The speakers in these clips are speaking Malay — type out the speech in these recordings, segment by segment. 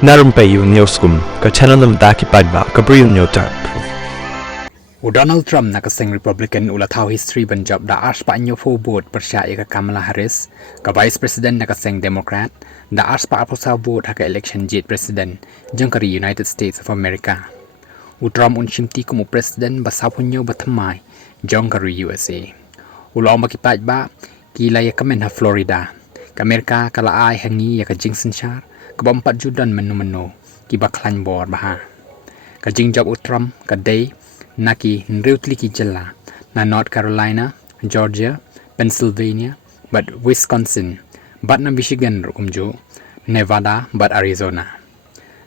Na Rympei U ka channel nabynta ki paidbah ka Bri U Hynñiewtrep. Donald Trump nakaseng Republican ulatau history banjab da ars pa inyo vote persya ka Kamala Harris ka Vice President nakaseng Democrat da ars pa aposa vote haka election jet President jeng kari United States of America. Trump unshimti kumu President basapun ba Thma jong kari USA. Ulau makipaj ba kila ya kamen ha Florida ka Amerika kala ai hangi ya ka Jingsan Shar ka 4 Judan menu ki baklan bor baha. Ka jingjab Trump ka day naki nriutli ki jela na North Carolina, Georgia, Pennsylvania, but Wisconsin, but na Michigan rukumjo, Nevada, but Arizona.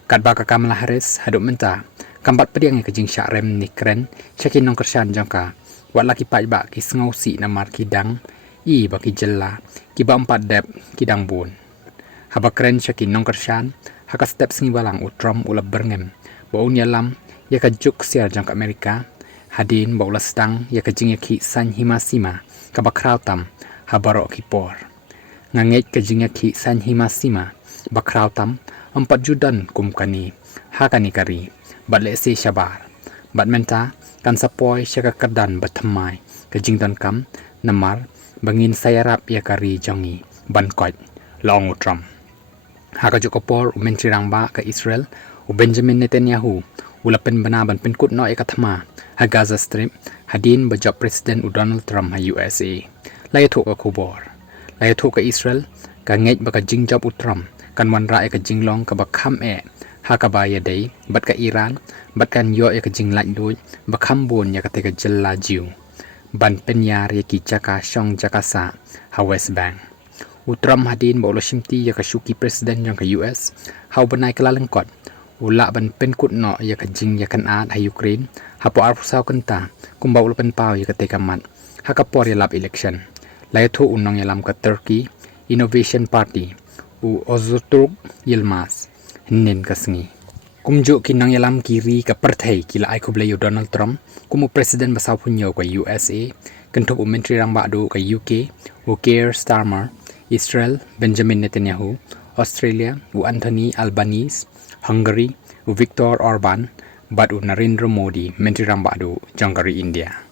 Kadba ka Kamala Harris haduk menta kambat pediang ka jing syarem ni kren syakin nong Kyrshan jangka wat laki paidbah ki sengausi na mar kidang i baki jela ki ba 4 dep kidang bun. Haba kren syakin nong Kyrshan haka step sengi balang Trump ula berngem ba unya lam ya ka juk siar jangka Amerika hadin ba ula sedang ya ka jing ki san himasima ka bakraw tam ha baroh ki por nganget ka jing ki san himasima bakraw tam 4 Judan kumkani hakani kari bat le se syabar bat menta kan sapoi syaka kedan batmai ka jing don kam namar bangin sayarap ya kari jongi ban kot long Trump haka jokopor menteri rangba ke Israel Benjamin Netanyahu ulapen benaban Pynkut no eka Thma ha Gaza Strip hadin bajab Presiden Donald Trump ha USA layatuk ka kubor layatuk ka Israel ka ngej baka jingjab Trump kan wanra eka jinglong ka bakham ha ka baya day bat ka Iran bat kan yo eka jinglaj duj bakham bon ya ka teka jella jiu ban penyar ya ki Jaka shong Jakasa ha West Bank Trump hadin ba ulo shimti ya ka shuki Presiden yang ka US hau banai kelalengkot ula ban Pynkut no ya ka jing ya kan ha Ukraine ha po arpusaw kanta kumba ulo penpau ya ka tekamat ha ka por ya lap election layathu unong ya lam ka Turkey Innovation Party Ozturk Yilmaz hinin kasngi kumjuk kinang ya lam kiri ka perthai kila ai Khublei Donald Trump kumu Presiden basaw punyo ka USA kentuk menteri rang badu ka UK Kyrshan Israel Benjamin Netanyahu, Australia Anthony Albanese, Hungary Viktor Orban, bat Narendra Modi, Menteri Rambadu, Jangkari India.